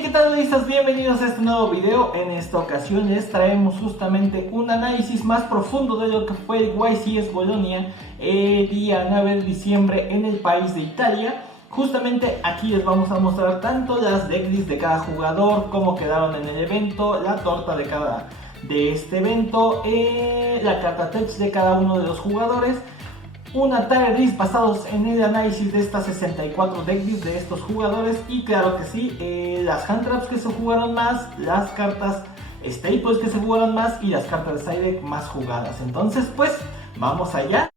Hey, ¿qué tal, listas? Bienvenidos a este nuevo video. En esta ocasión les traemos justamente un análisis más profundo de lo que fue el YCS Bologna día 9 de diciembre en el país de Italia. Justamente aquí les vamos a mostrar tanto las decklist de cada jugador, cómo quedaron en el evento, la torta de este evento, la carta tech de cada uno de los jugadores, una tier list basados en el análisis de estas 64 decklists de estos jugadores y claro que sí, las hand traps que se jugaron más, las cartas staples que se jugaron más y las cartas de side deck más jugadas. Entonces pues vamos allá.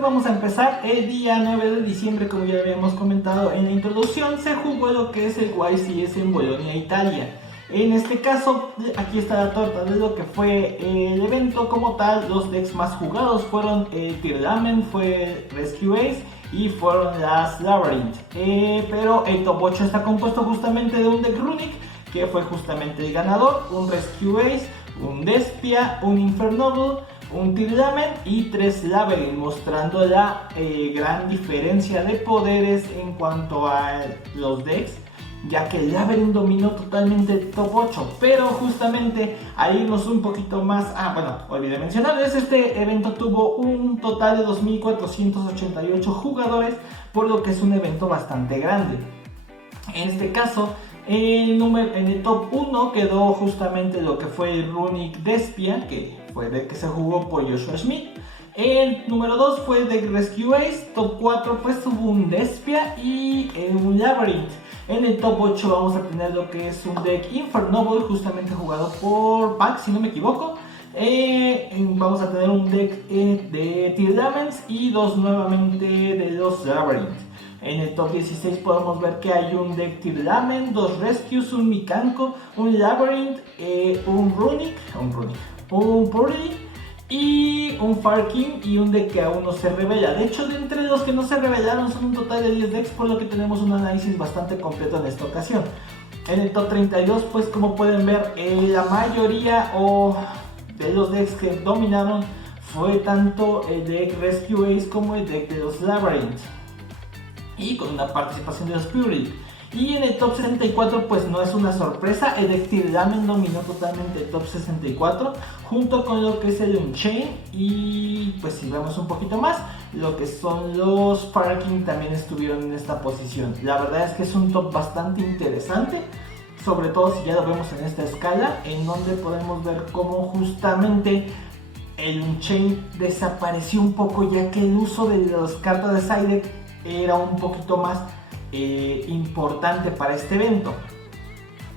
Vamos a empezar el día 9 de diciembre, como ya habíamos comentado en la introducción, se jugó lo que es el YCS en Bologna, Italia. En este caso, aquí está la torta de lo que fue el evento como tal. Los decks más jugados fueron el Tearlament, fue Rescue Ace y fueron las Labyrinth. Pero el top 8 está compuesto justamente de un deck Runic, que fue justamente el ganador, un Rescue Ace, un Despia, un Infernoble, un Tearlament y 3 Labyrinth, mostrando la gran diferencia de poderes en cuanto a los decks, ya que el Labyrinth dominó totalmente el top 8. Pero justamente a irnos un poquito más, olvidé mencionarles, este evento tuvo un total de 2488 jugadores, por lo que es un evento bastante grande. En este caso, en el top 1 quedó justamente lo que fue el Runic Despia, que fue el que se jugó por Joshua Schmidt. El número 2 fue de Rescue Ace. Top 4 pues tuvo un Despia y un Labyrinth. En el top 8 vamos a tener lo que es un deck Infernoble, justamente jugado por Pack, si no me equivoco. Vamos a tener un deck de Tearlaments y dos nuevamente de los Labyrinth. En el top 16 podemos ver que hay un deck Tearlament, dos Rescues, un Mikanko, un Labyrinth, un Runic, un Purdy y un Fire King, y un deck que aún no se revela. De hecho, de entre los que no se revelaron son un total de 10 decks, por lo que tenemos un análisis bastante completo en esta ocasión. En el top 32, pues como pueden ver, la mayoría de los decks que dominaron fue tanto el deck Rescue Ace como el deck de los Labyrinth, y con una participación de los Purity. Y en el top 64 pues no es una sorpresa, el deck Tearlament dominó totalmente el top 64 junto con lo que es el Unchained, y pues si vemos un poquito más, lo que son los Fire King también estuvieron en esta posición. La verdad es que es un top bastante interesante, sobre todo si ya lo vemos en esta escala, en donde podemos ver cómo justamente el Unchained desapareció un poco, ya que el uso de las cartas de side deck era un poquito más importante para este evento.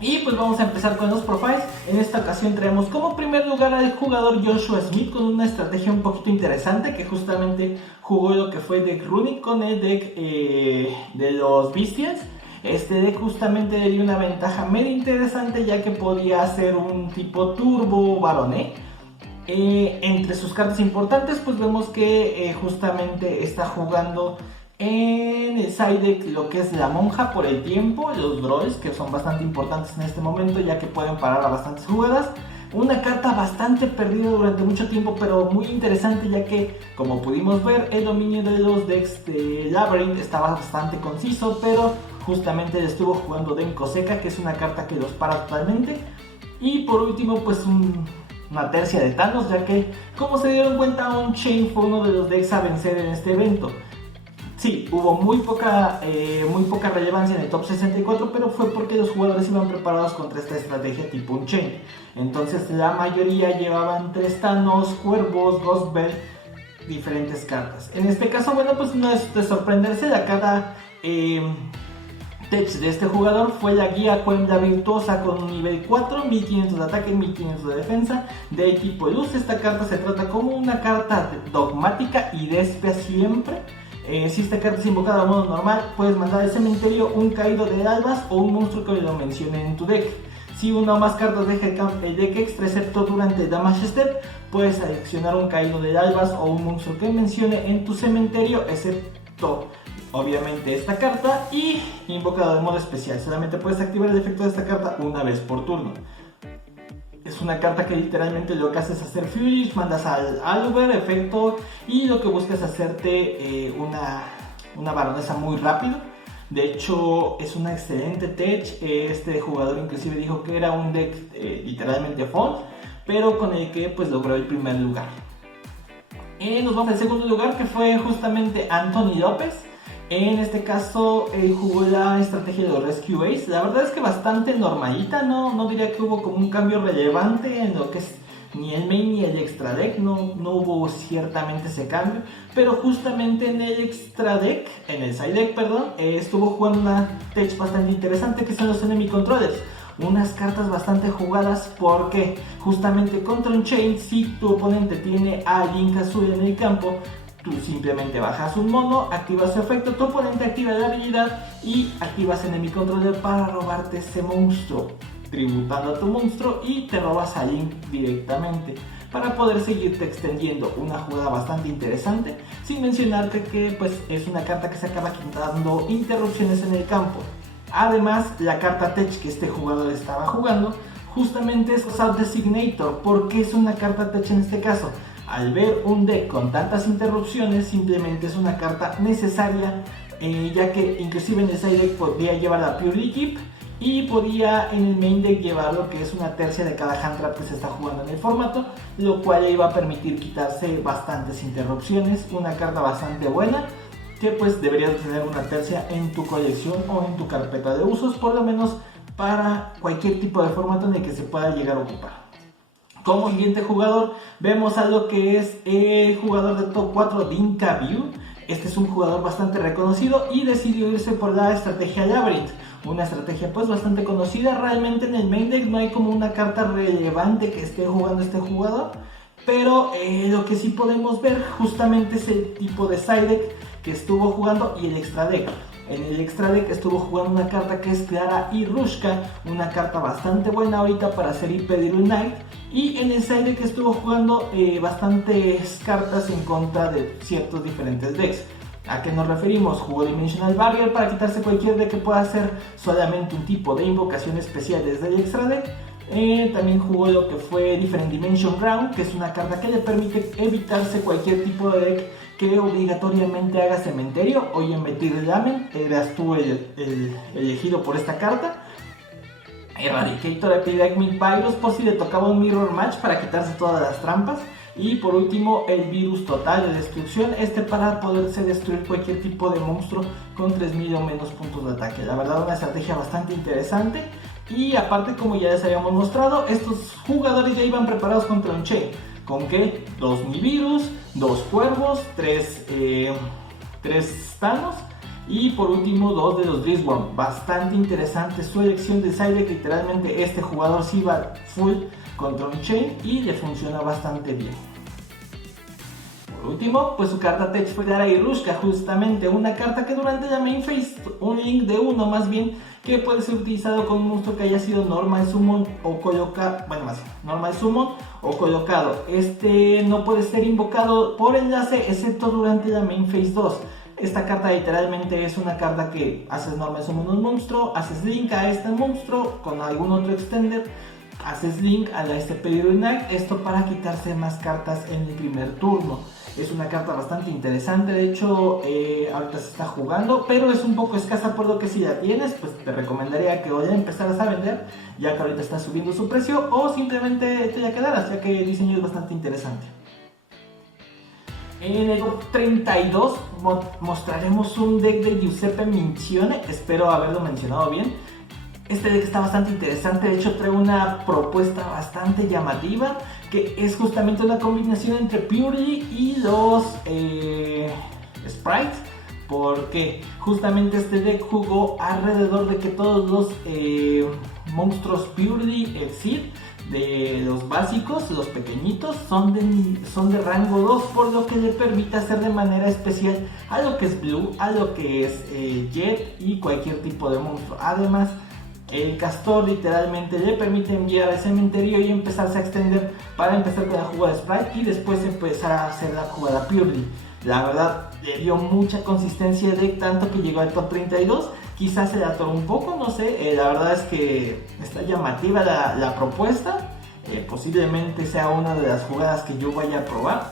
Y pues vamos a empezar con los profiles. En esta ocasión traemos como primer lugar al jugador Joshua Schmidt, con una estrategia un poquito interesante, que justamente jugó lo que fue deck Runic con el deck de los Bestias. Este deck justamente le dio una ventaja medio interesante, ya que podía hacer un tipo turbo Baroné. Entre sus cartas importantes pues vemos que justamente está jugando en el side deck lo que es la monja por el tiempo, los Drolls, que son bastante importantes en este momento, ya que pueden parar a bastantes jugadas. Una carta bastante perdida durante mucho tiempo, pero muy interesante, ya que como pudimos ver, el dominio de los decks de Labyrinth estaba bastante conciso, pero justamente le estuvo jugando Denko Seca, que es una carta que los para totalmente. Y por último pues una tercia de Thanos, ya que como se dieron cuenta, Unchained fue uno de los decks a vencer en este evento. Sí, hubo muy poca relevancia en el top 64, pero fue porque los jugadores iban preparados contra esta estrategia tipo Unchained. Entonces la mayoría llevaban 3 Thanos, Cuervos, Ghostbell, diferentes cartas. En este caso, bueno, pues no es de sorprenderse, la carta tech de este jugador fue la guía Cuenta Virtuosa con un nivel 4, 1500 de ataque, 1500 de defensa, de tipo luz. Esta carta se trata como una carta dogmática y despia siempre. Si esta carta es invocada a modo normal, puedes mandar al cementerio un caído de albas o un monstruo que lo mencione en tu deck. Si una o más cartas deja el deck extra, excepto durante el Damage Step, puedes seleccionar un caído de albas o un monstruo que mencione en tu cementerio, excepto obviamente esta carta, y invocado de modo especial. Solamente puedes activar el efecto de esta carta una vez por turno. Es una carta que literalmente lo que haces es hacer Fury, mandas al Aluber, efecto, y lo que buscas es hacerte una baronesa muy rápido. De hecho, es una excelente tech. Este jugador inclusive dijo que era un deck literalmente fun, pero con el que pues logró el primer lugar. Nos vamos al segundo lugar, que fue justamente Anthony López. En este caso jugó la estrategia de los Rescue Ace. La verdad es que bastante normalita, no diría que hubo como un cambio relevante en lo que es ni el main ni el extra deck, no hubo ciertamente ese cambio, pero justamente en el extra deck, en el side deck, perdón, estuvo jugando una tech bastante interesante, que son los Enemy Controllers. Unas cartas bastante jugadas porque justamente contra un Chain, si tu oponente tiene a Link azul en el campo, tú simplemente bajas un mono, activas su efecto, tu oponente activa la habilidad y activas Enemy Controller para robarte ese monstruo, tributando a tu monstruo, y te robas a Link directamente para poder seguirte extendiendo. Una jugada bastante interesante, sin mencionarte que pues es una carta que se acaba quitando interrupciones en el campo. Además, la carta tech que este jugador estaba jugando justamente es South Designator. ¿Por qué es una carta tech en este caso? Al ver un deck con tantas interrupciones, simplemente es una carta necesaria, ya que inclusive en el side deck podría llevar la Purely Keep y podía en el main deck llevar lo que es una tercia de cada hand trap que se está jugando en el formato, lo cual le iba a permitir quitarse bastantes interrupciones. Una carta bastante buena que pues deberías tener una tercia en tu colección o en tu carpeta de usos, por lo menos para cualquier tipo de formato en el que se pueda llegar a ocupar. Como siguiente jugador vemos a lo que es el jugador de top 4, Dinka View. Este es un jugador bastante reconocido y decidió irse por la estrategia Labyrinth, una estrategia pues bastante conocida. Realmente en el main deck no hay como una carta relevante que esté jugando este jugador, pero lo que sí podemos ver justamente es el tipo de side deck que estuvo jugando y el extra deck. En el extra deck estuvo jugando una carta que es Clara y Rushka, una carta bastante buena ahorita para hacer y pedir un Knight. Y en el side deck estuvo jugando bastantes cartas en contra de ciertos diferentes decks. ¿A qué nos referimos? Jugó Dimensional Barrier para quitarse cualquier deck que pueda hacer solamente un tipo de invocación especial desde el extra deck. También jugó lo que fue Different Dimension Ground, que es una carta que le permite evitarse cualquier tipo de deck que obligatoriamente haga cementerio. Hoy en Betir de Lamen eras tú el elegido por esta carta. Eradicator Epidemic Virus por si le tocaba un Mirror Match para quitarse todas las trampas. Y por último el Virus Total de Destrucción, para poderse destruir cualquier tipo de monstruo con 3000 o menos puntos de ataque. La verdad, una estrategia bastante interesante. Y aparte, como ya les habíamos mostrado, estos jugadores ya iban preparados contra un Chain. ¿Con qué? 2 Nibiru's, 2 Cuervos, 3 Thanos y por último 2 de los Grisworm. Bastante interesante su elección de side deck. Literalmente este jugador sí va full contra un Chain y le funciona bastante bien. Por último, pues su carta tech fue Clara y Rushka, justamente una carta que durante la main phase, un link de 1 más bien, que puede ser utilizado con un monstruo que haya sido normal summon o colocado, o colocado. Este no puede ser invocado por enlace excepto durante la main phase 2. Esta carta literalmente es una carta que haces normal summon un monstruo, haces link a este monstruo con algún otro extender, haces link a la SCP Knight, esto para quitarse más cartas en el primer turno. Es una carta bastante interesante, de hecho ahorita se está jugando, pero es un poco escasa, por lo que si la tienes, pues te recomendaría que o ya empezaras a vender, ya que ahorita está subiendo su precio, o simplemente te la quedaras, ya que el diseño es bastante interesante. En el top 32 mostraremos un deck de Giuseppe Mincione, espero haberlo mencionado bien. Este deck está bastante interesante, de hecho trae una propuesta bastante llamativa, que es justamente una combinación entre Purely y los Sprites, porque justamente este deck jugó alrededor de que todos los monstruos Purely Exit de los básicos, los pequeñitos, son de rango 2, por lo que le permite hacer de manera especial a lo que es Blue, a lo que es Jet y cualquier tipo de monstruo. Además, el castor literalmente le permite enviar al cementerio y empezarse a extender para empezar con la jugada Sprite y después empezar a hacer la jugada Purely. La verdad, le dio mucha consistencia de deck, tanto que llegó al top 32. Quizás se le atoró un poco, no sé. La verdad es que está llamativa la propuesta. posiblemente sea una de las jugadas que yo vaya a probar.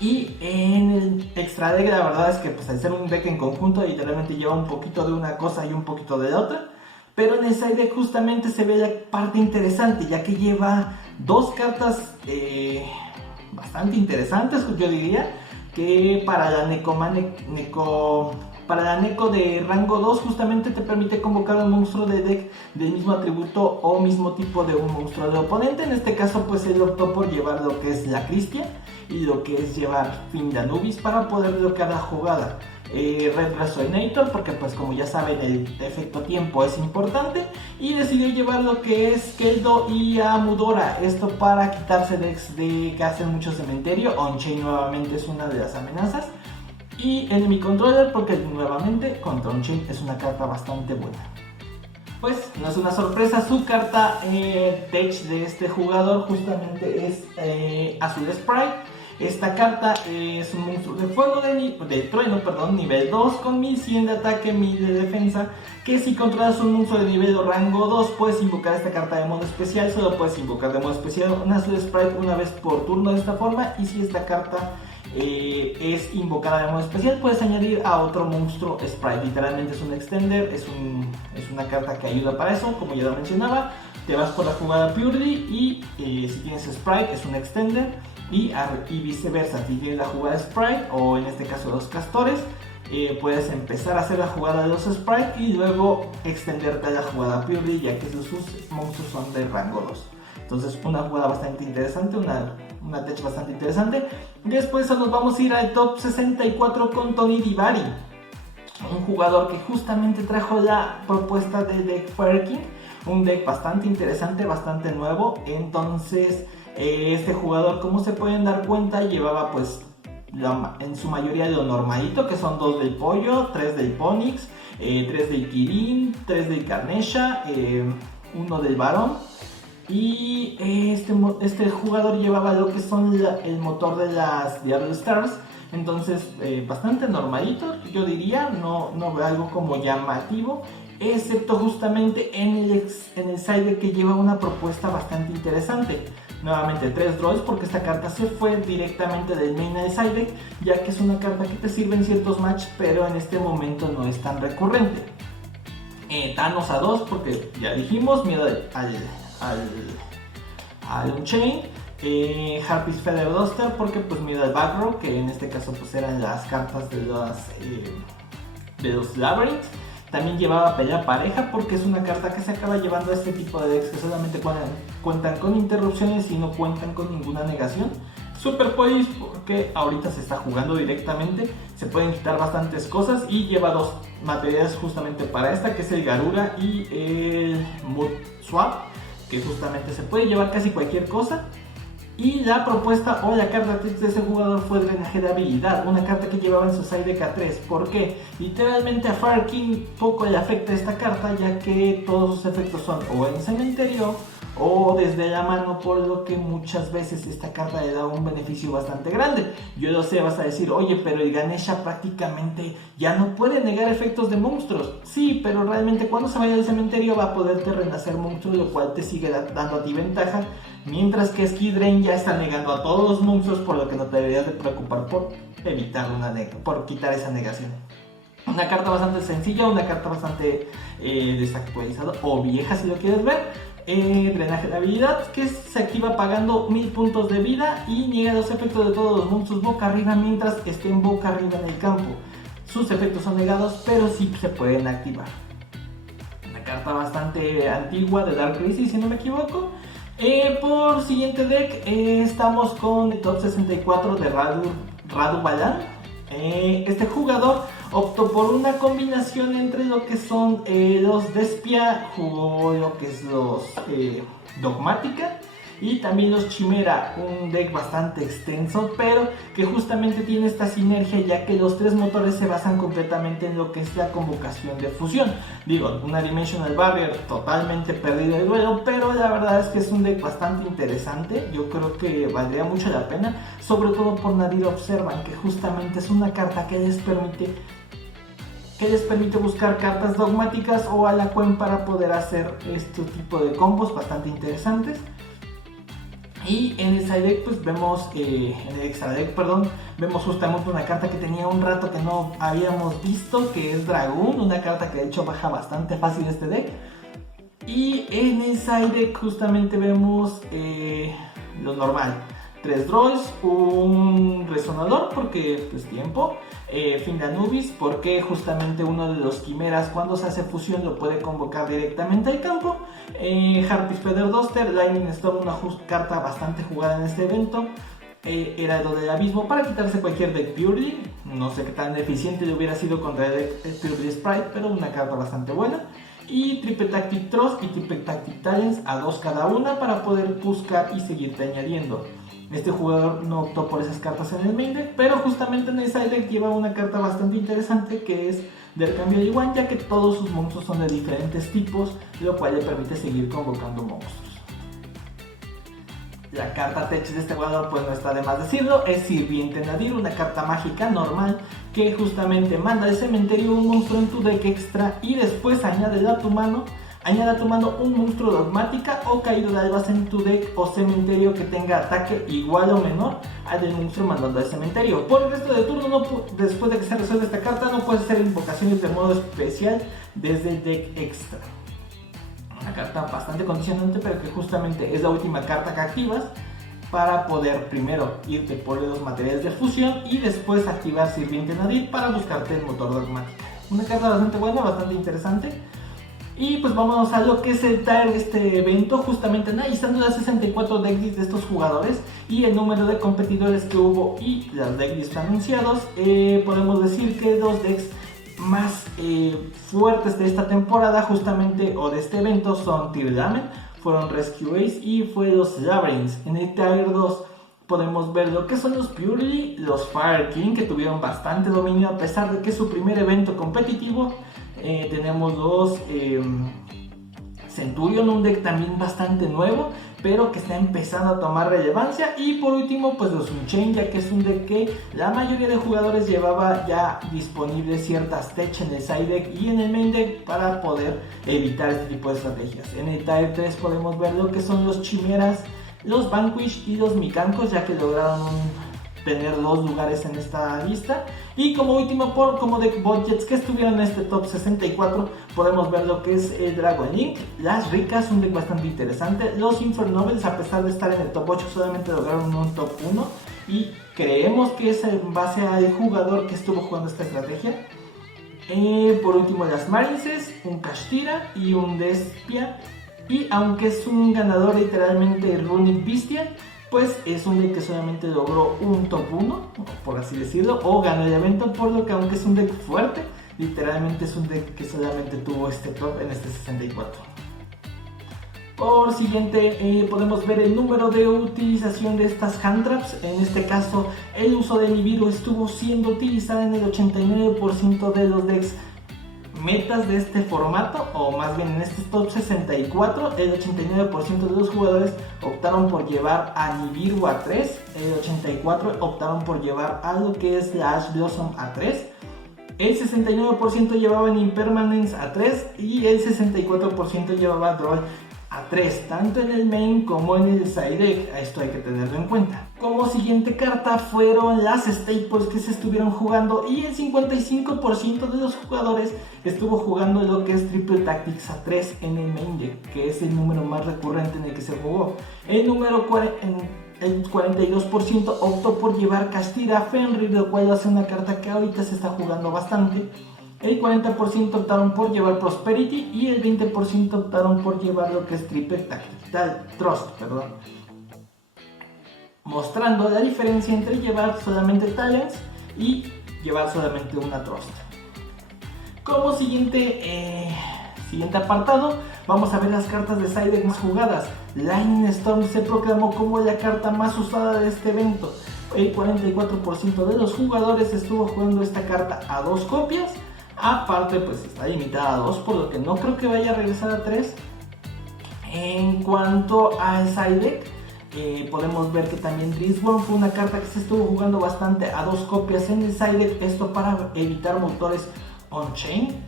Y en el extra deck la verdad es que pues al ser un deck en conjunto literalmente lleva un poquito de una cosa y un poquito de la otra. Pero en el side deck justamente se ve la parte interesante, ya que lleva dos cartas bastante interesantes, yo diría, que para la para la Neko de rango 2 justamente te permite convocar un monstruo de deck del mismo atributo o mismo tipo de un monstruo de oponente. En este caso pues él optó por llevar lo que es la Cristia y lo que es llevar Fin de Anubis para poder bloquear la jugada. Red Resonator, porque pues como ya saben el efecto tiempo es importante, y decidió llevar lo que es Keldo y a Mudora, esto para quitarse decks de que hacen mucho cementerio. On-Chain nuevamente es una de las amenazas, y Enemy Controller porque nuevamente contra On-Chain es una carta bastante buena. Pues no es una sorpresa, su carta tech de este jugador justamente es Azul Sprite. Esta carta es un monstruo de fuego de trueno, nivel 2 con 1100 de ataque, 1000 de defensa, que si controlas un monstruo de nivel o rango 2 puedes invocar esta carta de modo especial. Solo puedes invocar de modo especial un Azul Sprite una vez por turno de esta forma, y si esta carta es invocada de modo especial puedes añadir a otro monstruo Sprite. Literalmente es un extender, es una carta que ayuda para eso, como ya lo mencionaba. Te vas por la jugada Purely y si tienes Sprite es un extender. Y viceversa, si tienes la jugada Sprite o en este caso los castores, puedes empezar a hacer la jugada de los Sprite y luego extenderte a la jugada Purely, ya que sus monstruos son de rango 2. Entonces una jugada bastante interesante, una tech bastante interesante. Después nos vamos a ir al top 64 con Tony Divari, un jugador que justamente trajo la propuesta de deck Fire King, un deck bastante interesante, bastante nuevo. Entonces este jugador, como se pueden dar cuenta, llevaba pues en su mayoría lo normalito, que son 2 del Pollo, 3 del Ponix, 3 del Kirin, 3 del Carnesha, 1 del Barón. Y este jugador llevaba lo que son el motor de las Diablo Stars. Entonces bastante normalito, yo diría, no algo como llamativo, excepto justamente en el side que lleva una propuesta bastante interesante. Nuevamente 3 draws, porque esta carta se fue directamente del main al side deck, ya que es una carta que te sirve en ciertos matches, pero en este momento no es tan recurrente. Thanos a 2, porque ya dijimos, miedo al On-Chain. Harpy's Feather Duster, porque pues miedo al Backrow, que en este caso pues eran las cartas de los Labyrinths. También llevaba pelea pareja, porque es una carta que se acaba llevando a este tipo de decks que solamente cuentan con interrupciones y no cuentan con ninguna negación. Super Police, porque ahorita se está jugando directamente, se pueden quitar bastantes cosas, y lleva 2 materiales justamente para esta, que es el Garura y el Mood Swap, que justamente se puede llevar casi cualquier cosa. Y la propuesta o la carta de ese jugador fue Drenaje de Habilidad, una carta que llevaba en su side deck A3. ¿Por qué? Literalmente a Fire King poco le afecta esta carta, ya que todos sus efectos son o en cementerio o desde la mano, por lo que muchas veces esta carta le da un beneficio bastante grande. Yo lo sé, vas a decir, oye, pero el Ganesha prácticamente ya no puede negar efectos de monstruos. Sí, pero realmente cuando se vaya al cementerio va a poderte renacer monstruos, lo cual te sigue dando a ti ventaja, mientras que Ski Drain ya está negando a todos los monstruos, por lo que no te deberías de preocupar por evitar por quitar esa negación. Una carta bastante sencilla, una carta bastante desactualizada o vieja si lo quieres ver. Drenaje de habilidad, que se activa pagando 1000 puntos de vida y niega los efectos de todos los monstruos boca arriba mientras estén boca arriba en el campo. Sus efectos son negados, pero sí se pueden activar. Una carta bastante antigua de Dark Crisis, si no me equivoco. Por siguiente deck estamos con el top 64 de Radu Balan. Este jugador optó por una combinación entre lo que son los Despia, jugó lo que es los Dogmática y también los Chimera, un deck bastante extenso, pero que justamente tiene esta sinergia, ya que los 3 motores se basan completamente en lo que es la convocación de fusión. Digo, una Dimensional Barrier totalmente perdido el duelo, pero la verdad es que es un deck bastante interesante. Yo creo que valdría mucho la pena, sobre todo por Nadir Observan, que justamente es una carta que les permite buscar cartas dogmáticas o a la Quen para poder hacer este tipo de combos bastante interesantes. Y en el side deck pues vemos, en el extra deck, perdón, vemos justamente una carta que tenía un rato que no habíamos visto, que es Dragoon, una carta que de hecho baja bastante fácil este deck. Y en el side deck justamente vemos lo normal: 3 draws, un resonador porque pues tiempo, Fiend Anubis porque justamente uno de los quimeras cuando se hace fusión lo puede convocar directamente al campo, Harpy's Feather Duster, Lightning Storm, una carta bastante jugada en este evento, Heraldo del Abismo para quitarse cualquier deck Purely, no sé qué tan eficiente le hubiera sido contra el deck Purely Sprite, pero una carta bastante buena. Y Triple Tactic Trust y Triple Tactic Talents a 2 cada una para poder buscar y seguirte añadiendo. Este jugador no optó por esas cartas en el main deck, pero justamente en el side deck lleva una carta bastante interesante que es del cambio de igual, ya que todos sus monstruos son de diferentes tipos, lo cual le permite seguir convocando monstruos. La carta tech de este jugador, pues no está de más decirlo, es Sirviente Nadir, una carta mágica normal que justamente manda al cementerio un monstruo en tu deck extra y después añade a tu mano un monstruo dogmática o caído de albas en tu deck o cementerio que tenga ataque igual o menor al del monstruo mandando al cementerio. Por el resto del turno, después de que se resuelva esta carta, no puedes hacer invocaciones de modo especial desde el deck extra. Una carta bastante condicionante, pero que justamente es la última carta que activas para poder primero irte por los materiales de fusión y después activar Sirviente Nadir para buscarte el motor dogmática. Una carta bastante buena, bastante interesante. Y pues vámonos a lo que es el tier de este evento, justamente analizando las 64 decklists de estos jugadores y el número de competidores que hubo y las decklists anunciados. Podemos decir que los decks más fuertes de esta temporada justamente o de este evento son Teardamen, fueron Rescue Ace y fue los Labyrinths. En el tier 2 podemos ver lo que son los Purely, los Fire King, que tuvieron bastante dominio a pesar de que es su primer evento competitivo. Tenemos los Centurion, un deck también bastante nuevo, pero que está empezando a tomar relevancia. Y por último, pues los Unchained, ya que es un deck que la mayoría de jugadores llevaba ya disponibles ciertas tech en el side deck y en el main deck para poder evitar este tipo de estrategias. En el tier 3 podemos ver lo que son los Chimeras, los Vanquish y los Mikankos, ya que lograron tener 2 lugares en esta lista. Y como último, como deck budgets que estuvieron en este top 64, podemos ver lo que es el Dragon Link, las Ricas, un deck bastante interesante, los Infernobles, a pesar de estar en el top 8 solamente lograron un top 1 y creemos que es en base al jugador que estuvo jugando esta estrategia. Por último, las Marinces, un Kashtira y un Despia, y aunque es un ganador literalmente Runic Bestial, pues es un deck que solamente logró un top 1, por así decirlo, o ganó el evento, por lo que aunque es un deck fuerte, literalmente es un deck que solamente tuvo este top en este 64. Por siguiente, podemos ver el número de utilización de estas hand traps. En este caso, el uso de Nibiru estuvo siendo utilizado en el 89% de los decks metas de este formato, o más bien en este top 64, el 89% de los jugadores optaron por llevar a Nibiru a 3, el 84% optaron por llevar a lo que es la Ash Blossom a 3, el 69% llevaban Impermanence a 3 y el 64% llevaba Droll a 3, tanto en el main como en el side deck. Esto hay que tenerlo en cuenta. Como siguiente carta fueron las staples que se estuvieron jugando, y el 55% de los jugadores estuvo jugando lo que es Triple Tactics a 3 en el main deck, que es el número más recurrente en el que se jugó. El 42% optó por llevar Kashtira Fenrir, lo cual hace una carta que ahorita se está jugando bastante. El 40% optaron por llevar Prosperity y el 20% optaron por llevar lo que es Triple Tactical Trust, mostrando la diferencia entre llevar solamente Talents y llevar solamente una Trust. Como siguiente apartado, vamos a ver las cartas de side deck más jugadas. Lightning Storm se proclamó como la carta más usada de este evento. El 44% de los jugadores estuvo jugando esta carta a 2 copias. Aparte, pues está limitada a 2, por lo que no creo que vaya a regresar a 3. En cuanto al side deck, podemos ver que también Drisworm fue una carta que se estuvo jugando bastante a 2 copias en el side deck, esto para evitar motores on-chain.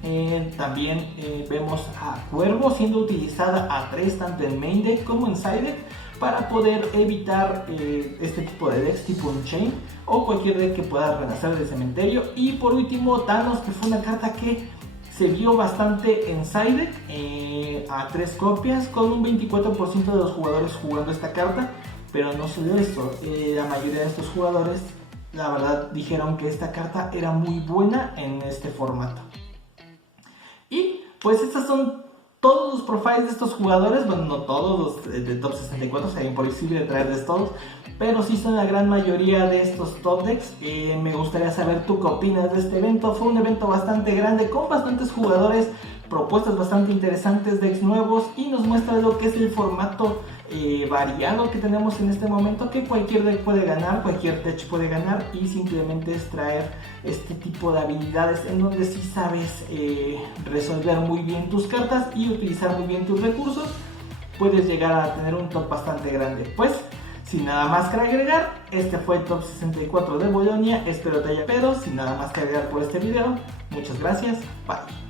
También vemos a Cuervo siendo utilizada a 3 tanto en main deck como en side deck, para poder evitar este tipo de decks tipo Unchained o cualquier deck que pueda renacer del cementerio. Y por último Thanos, que fue una carta que se vio bastante en Sidek, a 3 copias, con un 24% de los jugadores jugando esta carta. Pero no solo eso, la mayoría de estos jugadores, la verdad, dijeron que esta carta era muy buena en este formato. Y pues estas son todos los profiles de estos jugadores. Bueno, no todos los de Top 64, sería imposible traerles todos, pero sí son la gran mayoría de estos top decks. Me gustaría saber tú qué opinas de este evento. Fue un evento bastante grande, con bastantes jugadores, propuestas bastante interesantes, decks nuevos, y nos muestra lo que es el formato variado que tenemos en este momento, que cualquier deck puede ganar, cualquier tech puede ganar, y simplemente es traer este tipo de habilidades en donde sí sabes resolver muy bien tus cartas y utilizar muy bien tus recursos. Puedes llegar a tener un top bastante grande. Pues sin nada más que agregar, este fue el top 64 de Bologna. Espero te haya, pero sin nada más que agregar por este video. Muchas gracias, bye.